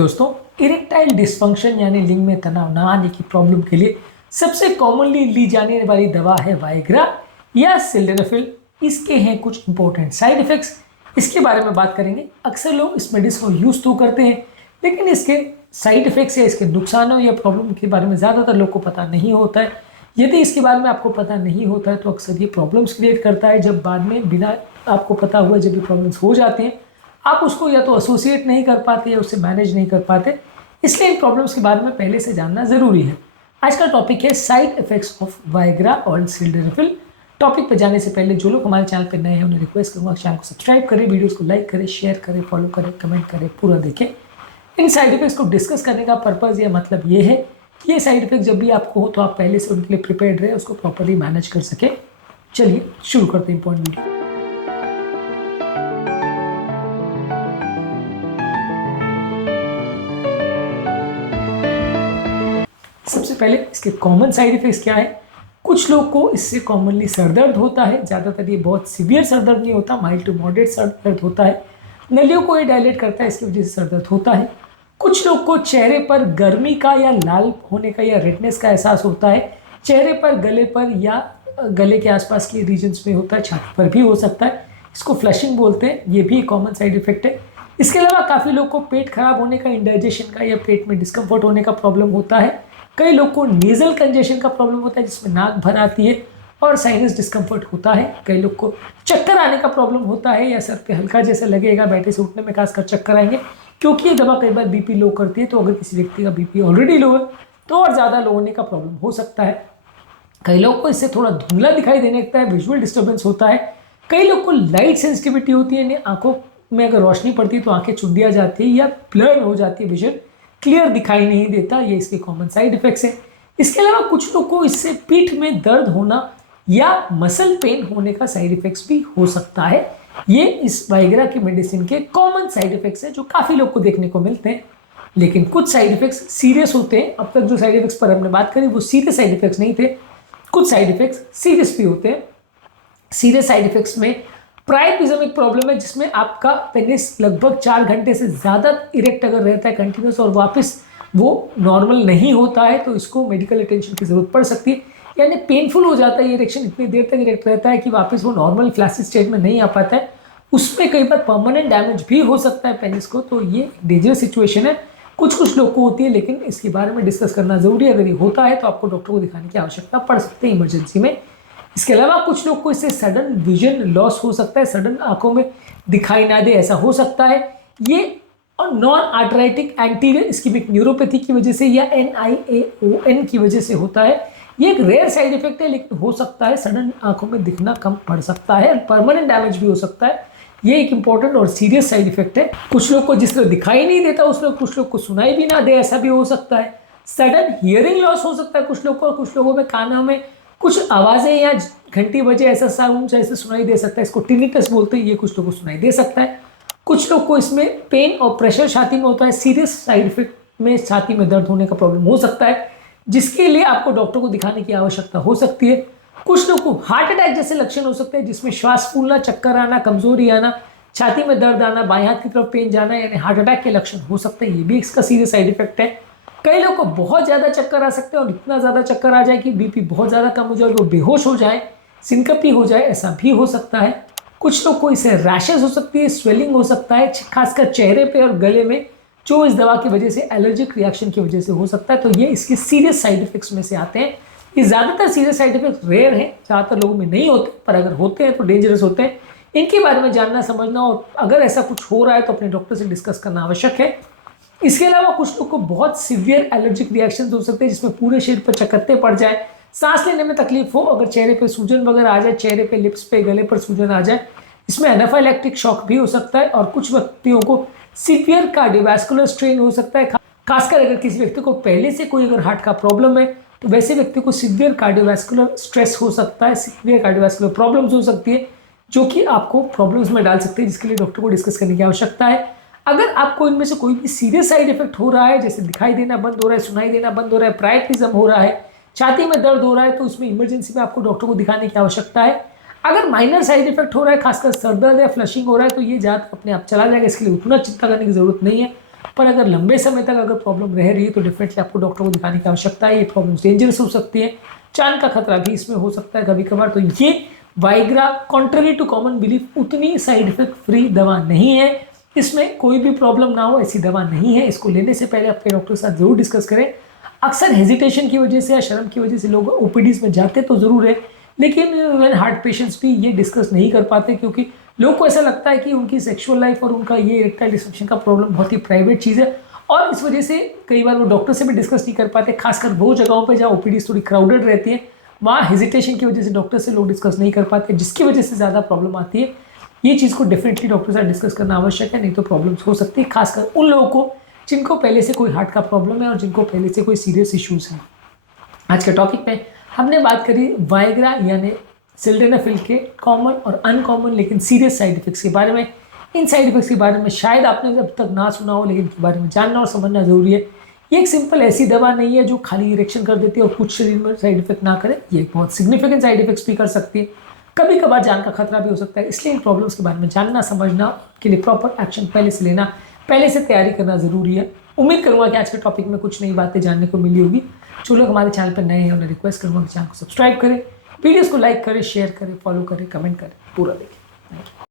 दोस्तों, erectile dysfunction यानी लिंग में तनाव ना आने की प्रॉब्लम के लिए सबसे कॉमनली ली जाने वाली दवा है वाइग्रा या सिल्डेनाफिल। इसके हैं कुछ इंपॉर्टेंट साइड इफेक्ट्स, इसके बारे में बात करेंगे। अक्सर लोग इस मेडिसिन को यूज तो करते हैं, लेकिन इसके साइड इफेक्ट्स या इसके नुकसानों या प्रॉब्लम के बारे में ज़्यादातर लोग को पता नहीं होता है। यदि इसके बारे में आपको पता नहीं होता है तो अक्सर ये प्रॉब्लम्स क्रिएट करता है। जब बाद में बिना आपको पता हुआ जब ये प्रॉब्लम्स हो जाती हैं, आप उसको या तो एसोसिएट नहीं कर पाते या उससे मैनेज नहीं कर पाते। इसलिए इन प्रॉब्लम्स के बारे में पहले से जानना ज़रूरी है। आज का टॉपिक है साइड इफेक्ट्स ऑफ वाइग्रा और सिल्डेनाफिल। टॉपिक पर जाने से पहले जो लोग हमारे चैनल पर नए हैं उन्हें रिक्वेस्ट करूँगा चैनल को सब्सक्राइब करें, वीडियोस को लाइक करें, शेयर करें, फॉलो करें, कमेंट करें, पूरा देखें। इन साइड इफेक्ट्स को डिस्कस करने का पर्पज़ या मतलब ये है कि ये साइड इफेक्ट जब भी आपको हो तो आप पहले से उनके लिए प्रिपेयर्ड रहे, उसको प्रॉपरली मैनेज कर सके। चलिए शुरू करते हैं इंपॉर्टेंट वीडियो। सबसे पहले इसके कॉमन साइड इफेक्ट्स क्या है। कुछ लोग को इससे कॉमनली सर दर्द होता है। ज़्यादातर ये बहुत सीवियर सर दर्द नहीं होता, माइल्ड टू मॉडरेट सर दर्द होता है। नलियों को ये डायलेट करता है, इसकी वजह से सर दर्द होता है। कुछ लोग को चेहरे पर गर्मी का या लाल होने का या रेडनेस का एहसास होता है। चेहरे पर, गले पर या गले के आसपास के रीजन्स में होता है, छाती पर भी हो सकता है। इसको फ्लशिंग बोलते हैं, ये भी एक कॉमन साइड इफेक्ट है। इसके अलावा काफ़ी लोग को पेट खराब होने का, इंडाइजेशन का या पेट में डिस्कम्फर्ट होने का प्रॉब्लम होता है। कई लोग को नेजल कंजेशन का प्रॉब्लम होता है जिसमें नाक भर आती है और साइनस डिस्कम्फर्ट होता है। कई लोग को चक्कर आने का प्रॉब्लम होता है या सर पे हल्का जैसा लगेगा, बैठे से उठने में खासकर चक्कर आएंगे, क्योंकि ये दवा कई बार बीपी लो करती है। तो अगर किसी व्यक्ति का बीपी ऑलरेडी लो है तो और ज़्यादा लो होने का प्रॉब्लम हो सकता है। कई लोग को इससे थोड़ा धुंधला दिखाई देने लगता है, विजुअल डिस्टर्बेंस होता है। कई लोग को लाइट सेंसिटिविटी होती है, यानी आंखों में अगर रोशनी पड़ती है तो आंखें चुंदिया जाती है या ब्लर हो जाती है, विजन क्लियर दिखाई नहीं देता। ये इसके कॉमन साइड इफेक्ट्स है। इसके अलावा कुछ लोग को इससे पीठ में दर्द होना या मसल पेन होने का साइड इफेक्ट्स भी हो सकता है। ये इस वाइग्रा की मेडिसिन के कॉमन साइड इफेक्ट्स हैं जो काफ़ी लोग को देखने को मिलते हैं। लेकिन कुछ साइड इफेक्ट्स सीरियस होते हैं। अब तक जो साइड इफेक्ट्स पर हमने बात करी वो सीरियस साइड इफेक्ट्स नहीं थे, कुछ साइड इफेक्ट्स सीरियस भी होते हैं। सीरियस साइड इफेक्ट्स में प्राइपिज्म एक प्रॉब्लम है जिसमें आपका पेनिस लगभग 4 घंटे से ज़्यादा इरेक्ट अगर रहता है कंटिन्यूस और वापस वो नॉर्मल नहीं होता है तो इसको मेडिकल अटेंशन की ज़रूरत पड़ सकती है। यानी पेनफुल हो जाता है ये इरेक्शन, इतनी देर तक इरेक्ट रहता है कि वापस वो नॉर्मल फ्लैसी स्टेट में नहीं आ पाता है। उसमें कई बार परमानेंट डैमेज भी हो सकता है पेनिस को, तो ये डेंजरस सिचुएशन है। कुछ लोग को होती है, लेकिन इसके बारे में डिस्कस करना ज़रूरी है। अगर ये होता है तो आपको डॉक्टर को दिखाने की आवश्यकता पड़ सकती है इमरजेंसी में। इसके अलावा कुछ लोग को इससे सडन विजन लॉस हो सकता है, सडन आंखों में दिखाई ना दे ऐसा हो सकता है। ये और non arthritic anterior ischaemic neuropathy की वजह से या NIAON की वजह से होता है। ये एक रेयर साइड इफेक्ट है, लेकिन हो सकता है सडन आंखों में दिखना कम पड़ सकता है, परमानेंट डैमेज भी हो सकता है। ये एक इंपॉर्टेंट और सीरियस साइड इफेक्ट है। कुछ लोग को जिस तरह दिखाई नहीं देता उसमें कुछ लोग को सुनाई भी ना दे, ऐसा भी हो सकता है। सडन हियरिंग लॉस हो सकता है कुछ लोग को, और कुछ लोगों में कानों में कुछ आवाज़ें या घंटी बजे ऐसा साउंड ऐसे सुनाई दे सकता है, इसको टिनिटस बोलते हैं। ये कुछ लोगों को सुनाई दे सकता है। कुछ लोग को इसमें पेन और प्रेशर छाती में होता है। सीरियस साइड इफेक्ट में छाती में दर्द होने का प्रॉब्लम हो सकता है, जिसके लिए आपको डॉक्टर को दिखाने की आवश्यकता हो सकती है। कुछ लोग को हार्ट अटैक जैसे लक्षण हो सकते हैं, जिसमें श्वास फूलना, चक्कर आना, कमजोरी आना, छाती में दर्द आना, बाएं हाथ की तरफ पेन जाना, यानी हार्ट अटैक के लक्षण हो सकते हैं। ये भी इसका सीरियस साइड इफेक्ट है। कई लोग को बहुत ज़्यादा चक्कर आ सकते हैं और इतना ज़्यादा चक्कर आ जाए कि बीपी बहुत ज़्यादा कम हो जाए, वो बेहोश हो जाए, सिनकपी हो जाए, ऐसा भी हो सकता है। कुछ लोग को इससे रैशेस हो सकती है, स्वेलिंग हो सकता है, खासकर चेहरे पे और गले में, जो इस दवा की वजह से एलर्जिक रिएक्शन की वजह से हो सकता है। तो ये इसके सीरियस साइड इफेक्ट्स में से आते हैं। ये ज़्यादातर सीरियस साइड इफेक्ट्स रेयर हैं, ज़्यादातर लोगों में नहीं होते, पर अगर होते हैं तो डेंजरस होते हैं। इनके बारे में जानना, समझना और अगर ऐसा कुछ हो रहा है तो अपने डॉक्टर से डिस्कस करना आवश्यक है। इसके अलावा कुछ लोग को बहुत सीवियर एलर्जिक रिएक्शन हो सकते हैं, जिसमें पूरे शरीर पर चकत्ते पड़ जाए, सांस लेने में तकलीफ हो, अगर चेहरे पे सूजन वगैरह आ जाए, चेहरे पे, लिप्स पे, गले पर सूजन आ जाए, इसमें एनाफाइलैक्टिक शॉक भी हो सकता है। और कुछ व्यक्तियों को सीवियर कार्डियोवैस्कुलर स्ट्रेन हो सकता है, खासकर अगर किसी व्यक्ति को पहले से कोई अगर हार्ट का प्रॉब्लम है तो वैसे व्यक्ति को सीवियर कार्डियोवैस्कुलर स्ट्रेस हो सकता है, सीवियर कार्डियोवैस्कुलर प्रॉब्लम्स हो सकती है, जो कि आपको प्रॉब्लम्स में डाल सकती है, जिसके लिए डॉक्टर को डिस्कस करने की आवश्यकता है। अगर आपको इनमें से कोई भी सीरियस साइड इफेक्ट हो रहा है, जैसे दिखाई देना बंद हो रहा है, सुनाई देना बंद हो रहा है, प्राइपिज्म हो रहा है, छाती में दर्द हो रहा है, तो उसमें इमरजेंसी में आपको डॉक्टर को दिखाने की आवश्यकता है। अगर माइनर साइड इफेक्ट हो रहा है, खासकर सर दर्द या फ्लशिंग हो रहा है, तो ये ज़्यादा अपने आप चला जाएगा, इसके लिए उतना चिंता करने की जरूरत नहीं है। पर अगर लंबे समय तक अगर प्रॉब्लम रह रही है तो डेफिनेटली आपको डॉक्टर को दिखाने की आवश्यकता है। ये प्रॉब्लम डेंजरस हो सकती है, जान का खतरा भी इसमें हो सकता है कभी कभार। तो ये Viagra contrary to common belief उतनी साइड इफेक्ट फ्री दवा नहीं है, इसमें कोई भी प्रॉब्लम ना हो ऐसी दवा नहीं है। इसको लेने से पहले अपने डॉक्टर के साथ जरूर डिस्कस करें। अक्सर हेजिटेशन की वजह से या शर्म की वजह से लोग ओपीडीज में जाते तो जरूर है, लेकिन हार्ट पेशेंट्स भी ये डिस्कस नहीं कर पाते क्योंकि लोग को ऐसा लगता है कि उनकी सेक्सुअल लाइफ और उनका ये इरेक्टाइल डिस्फंक्शन का प्रॉब्लम बहुत ही प्राइवेट चीज़ है, और इस वजह से कई बार वो डॉक्टर से भी डिस्कस नहीं कर पाते। खासकर वो जगहों पे जहाँ ओपीडीज थोड़ी क्राउडेड रहती है, वहाँ हेजिटेशन की वजह से डॉक्टर से लोग डिस्कस नहीं कर पाते, जिसकी वजह से ज़्यादा प्रॉब्लम आती है। ये चीज़ को डेफिनेटली डॉक्टर से डिस्कस करना आवश्यक है, नहीं तो प्रॉब्लम्स हो सकती है, खासकर उन लोगों को जिनको पहले से कोई हार्ट का प्रॉब्लम है और जिनको पहले से कोई सीरियस इश्यूज हैं। आज के टॉपिक में हमने बात करी वाइग्रा यानी सिल्डेनाफिल के कॉमन और अनकॉमन लेकिन सीरियस साइड इफेक्ट्स के बारे में। इन साइड इफेक्ट्स के बारे में शायद आपने अब तक ना सुना हो, लेकिन इनके बारे में जानना और समझना जरूरी है। ये एक सिंपल ऐसी दवा नहीं है जो खाली इरेक्शन कर देती है और कुछ शरीर में साइड इफेक्ट ना करे। ये बहुत सिग्निफिकेंट साइड इफेक्ट्स भी कर सकती है, कभी कभार जान का खतरा भी हो सकता है। इसलिए इन प्रॉब्लम्स के बारे में जानना समझना के लिए प्रॉपर एक्शन पहले से लेना, पहले से तैयारी करना जरूरी है। उम्मीद करूंगा कि आज के टॉपिक में कुछ नई बातें जानने को मिली होगी। जो लोग हमारे चैनल पर नए हैं उन्हें रिक्वेस्ट करूंगा कि चैनल को सब्सक्राइब करें, वीडियोस को लाइक करें, शेयर करें, फॉलो करें, कमेंट करें, पूरा देखें।